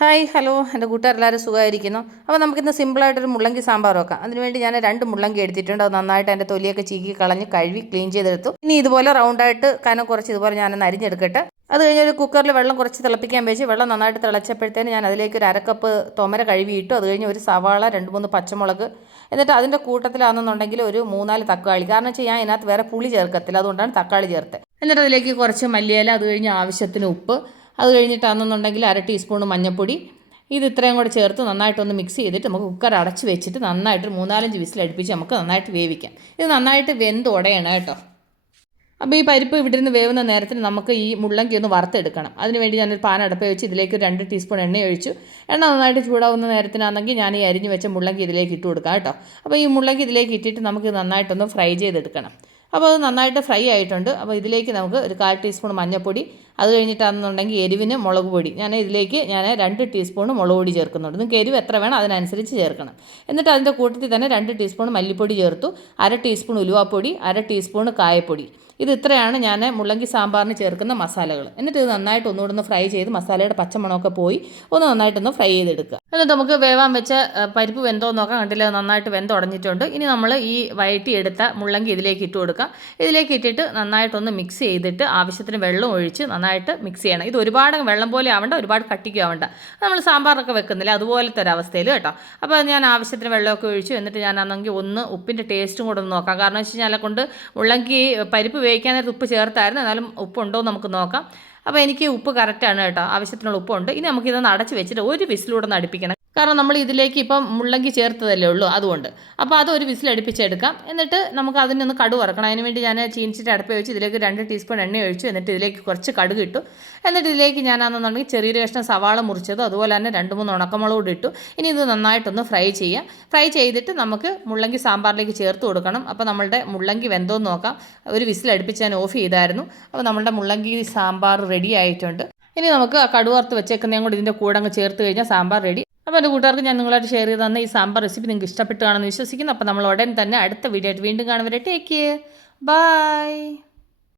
Hi hello എൻ്റെ കൂട്ടുകാരെല്ലാവരും സുഖമായിരിക്കുന്നു. അപ്പോൾ നമുക്കിന്ന് സിമ്പിളായിട്ടൊരു മുള്ളങ്കി സാമ്പാർ വെക്കാം. അതിനുവേണ്ടി ഞാൻ 2 മുള്ളങ്കി എടുത്തിട്ടുണ്ട്. അത് നന്നായിട്ട് അതിൻ്റെ തൊലിയൊക്കെ ചീക്കി കളഞ്ഞ് കഴുകി ക്ലീൻ ചെയ്തെടുത്തു. ഇനി ഇതുപോലെ റൗണ്ടായിട്ട് കനം കുറച്ച് ഇതുപോലെ ഞാനൊന്ന് അരിഞ്ഞെടുക്കട്ടെ. അത് കഴിഞ്ഞ് ഒരു കുക്കറിൽ വെള്ളം കുറച്ച് തിളപ്പിക്കാൻ വെച്ച് വെള്ളം നന്നായിട്ട് തിളച്ചപ്പോഴത്തേന് ഞാൻ അതിലേക്ക് ഒരു അരക്കപ്പ് തുമര കഴുകിയിട്ടു. അത് കഴിഞ്ഞ് ഒരു സവാള 2-3 പച്ചമുളക്, എന്നിട്ട് അതിൻ്റെ കൂട്ടത്തിലാണെന്നുണ്ടെങ്കിൽ ഒരു 3-4 തക്കാളി. കാരണം വെച്ചാൽ ഞാൻ ഇതിനകത്ത് വേറെ പുളി ചേർക്കത്തില്ല, അതുകൊണ്ടാണ് തക്കാളി ചേർത്തത്. എന്നിട്ട് അതിലേക്ക് കുറച്ച് മല്ലിയില, അത് കഴിഞ്ഞ് ആവശ്യത്തിന് ഉപ്പ്, അത് കഴിഞ്ഞിട്ടാണെന്നുണ്ടെങ്കിൽ 1/2 ടീസ്പൂൺ മഞ്ഞൾപ്പൊടി, ഇത് ഇത്രയും കൂടെ ചേർത്ത് നന്നായിട്ടൊന്ന് മിക്സ് ചെയ്തിട്ട് നമുക്ക് കുക്കർ അടച്ച് വെച്ചിട്ട് നന്നായിട്ട് 3-4 വിസിൽ അടുപ്പിച്ച് നമുക്ക് നന്നായിട്ട് വേവിക്കാം. ഇത് നന്നായിട്ട് വെന്ത് ഉടയണം കേട്ടോ. അപ്പോൾ ഈ പരിപ്പ് ഇവിടെ നിന്ന് വേവുന്ന നേരത്തിന് നമുക്ക് ഈ മുള്ളങ്കി ഒന്ന് വറുത്തെടുക്കണം. അതിനുവേണ്ടി ഞാനൊരു പാൻ അടുപ്പ് വെച്ച് ഇതിലേക്ക് 2 ടീസ്പൂൺ എണ്ണ ഒഴിച്ചു. എണ്ണ നന്നായിട്ട് ചൂടാവുന്ന നേരത്തിനാണെങ്കിൽ ഞാൻ ഈ അരിഞ്ഞ് വെച്ച മുള്ളങ്കി ഇതിലേക്ക് ഇട്ട് കൊടുക്കാം കേട്ടോ. അപ്പോൾ ഈ മുള്ളങ്കി ഇതിലേക്ക് ഇട്ടിട്ട് നമുക്ക് നന്നായിട്ടൊന്ന് ഫ്രൈ ചെയ്തെടുക്കണം. അപ്പോൾ അത് നന്നായിട്ട് ഫ്രൈ ആയിട്ടുണ്ട്. അപ്പോൾ ഇതിലേക്ക് നമുക്ക് ഒരു 1/4 ടീസ്പൂൺ മഞ്ഞൾപ്പൊടി, അത് കഴിഞ്ഞിട്ടാണെന്നുണ്ടെങ്കിൽ എരിവിന് മുളക് പൊടി, ഞാൻ 2 ടീസ്പൂൺ മുളക് പൊടി ചേർക്കുന്നുണ്ട്. നിങ്ങൾക്ക് എരിവ് എത്ര വേണം അതിനനുസരിച്ച് ചേർക്കണം. എന്നിട്ട് അതിൻ്റെ കൂട്ടത്തിൽ തന്നെ 2 ടീസ്പൂൺ മല്ലിപ്പൊടി ചേർത്തു, 1/2 ടീസ്പൂൺ ഉലുവാപ്പൊടി, 1/2 ടീസ്പൂൺ കായപ്പൊടി. ഇത് ഇത്രയാണ് ഞാൻ മുള്ളങ്കി സാമ്പാറിന് ചേർക്കുന്ന മസാലകൾ. എന്നിട്ട് ഇത് നന്നായിട്ട് ഒന്നുകൂടെ ഒന്ന് ഫ്രൈ ചെയ്ത് മസാലയുടെ പച്ചമണമൊക്കെ പോയി ഒന്ന് നന്നായിട്ടൊന്ന് ഫ്രൈ ചെയ്തെടുക്കുക. എന്നിട്ട് നമുക്ക് വേവാൻ വെച്ച പരിപ്പ് വെന്തോ നോക്കാം. കണ്ടില്ല, നന്നായിട്ട് വെന്തുടഞ്ഞിട്ടുണ്ട്. ഇനി നമ്മൾ ഈ വഴറ്റിയെടുത്ത മുള്ളങ്കി ഇതിലേക്ക് ഇട്ട് കൊടുക്കാം. ഇതിലേക്ക് ഇട്ടിട്ട് നന്നായിട്ടൊന്ന് മിക്സ് ചെയ്തിട്ട് ആവശ്യത്തിന് വെള്ളം ഒഴിച്ച് നന്നായിട്ട് മിക്സ് ചെയ്യണം. ഇത് ഒരുപാട് വെള്ളം പോലെ ആവണ്ട, ഒരുപാട് കട്ടിക്കും ആവണ്ട. നമ്മൾ സാമ്പാറൊക്കെ വെക്കുന്നില്ല അതുപോലത്തെ ഒരു അവസ്ഥയിൽ കേട്ടോ. അപ്പോൾ ഞാൻ ആവശ്യത്തിന് വെള്ളമൊക്കെ ഒഴിച്ചു. എന്നിട്ട് ഞാനാണെങ്കിൽ ഒന്ന് ഉപ്പിൻ്റെ ടേസ്റ്റും കൂടെ ഒന്ന് നോക്കാം. കാരണം വെച്ച് കഴിഞ്ഞാൽ കൊണ്ട് മുള്ളങ്കി പരിപ്പ് വേവിക്കാൻ നേരത്ത് ഉപ്പ് ചേർത്തായിരുന്നു, എന്നാലും ഉപ്പുണ്ടോ എന്ന് നമുക്ക് നോക്കാം. അപ്പോൾ എനിക്ക് ഉപ്പ് കറക്റ്റാണ് കേട്ടോ, ആവശ്യത്തിനുള്ള ഉപ്പുണ്ട്. ഇനി നമുക്കിതൊന്ന് അടച്ച് വെച്ചിട്ട് ഒരു വിസിലൂടെ ഒന്ന് അടുപ്പിക്കണം. കാരണം നമ്മൾ ഇതിലേക്ക് ഇപ്പം മുള്ളങ്കി ചേർത്തതല്ലേ ഉള്ളൂ, അതുകൊണ്ട്. അപ്പോൾ അതൊരു വിസിൽ അടുപ്പിച്ചെടുക്കാം. എന്നിട്ട് നമുക്ക് അതിനൊന്ന് കടുക് വറക്കണം. അതിനുവേണ്ടി ഞാൻ ചീനിച്ചിട്ട് അടുപ്പ് വെച്ച് ഇതിലേക്ക് 2 ടീസ്പൂൺ എണ്ണ ഒഴിച്ചു. എന്നിട്ട് ഇതിലേക്ക് കുറച്ച് കടുക് ഇട്ടു. എന്നിട്ട് ഇതിലേക്ക് ഞാനാണെന്നുണ്ടെങ്കിൽ ചെറിയൊരു കഷ്ണം സവാള മുറിച്ചത്, അതുപോലെ തന്നെ 2-3 ഉണക്കമുളക് കൂടി ഇട്ടു. ഇനി ഇത് നന്നായിട്ടൊന്ന് ഫ്രൈ ചെയ്യാം. ഫ്രൈ ചെയ്തിട്ട് നമുക്ക് മുള്ളങ്കി സാമ്പാറിലേക്ക് ചേർത്ത് കൊടുക്കണം. അപ്പോൾ നമ്മളുടെ മുള്ളങ്കി വെന്തോന്ന് നോക്കാം. ഒരു വിസിൽ അടുപ്പിച്ച് ഞാൻ ഓഫ് ചെയ്തായിരുന്നു. അപ്പോൾ നമ്മളുടെ മുള്ളങ്കി സാമ്പാർ റെഡി ആയിട്ടുണ്ട്. ഇനി നമുക്ക് ആ കടുക് വറുത്ത് വെച്ചേക്കുന്നതും കൂടി ഇതിൻ്റെ കൂടെ അങ്ങ് ചേർത്ത് കഴിഞ്ഞാൽ സാമ്പാർ റെഡി. അപ്പോൾ എൻ്റെ കൂട്ടുകാർക്ക് ഞാൻ നിങ്ങളായിട്ട് ഷെയർ ചെയ്ത് തന്ന ഈ സാമ്പാർ റെസിപ്പി നിങ്ങൾക്ക് ഇഷ്ടപ്പെട്ട് കാണുമെന്ന് വിശ്വസിക്കുന്നു. അപ്പോൾ നമ്മൾ ഉടൻ തന്നെ അടുത്ത വീഡിയോ ആയിട്ട് വീണ്ടും കാണുവരെ ടേക്ക് കെയർ, ബൈ.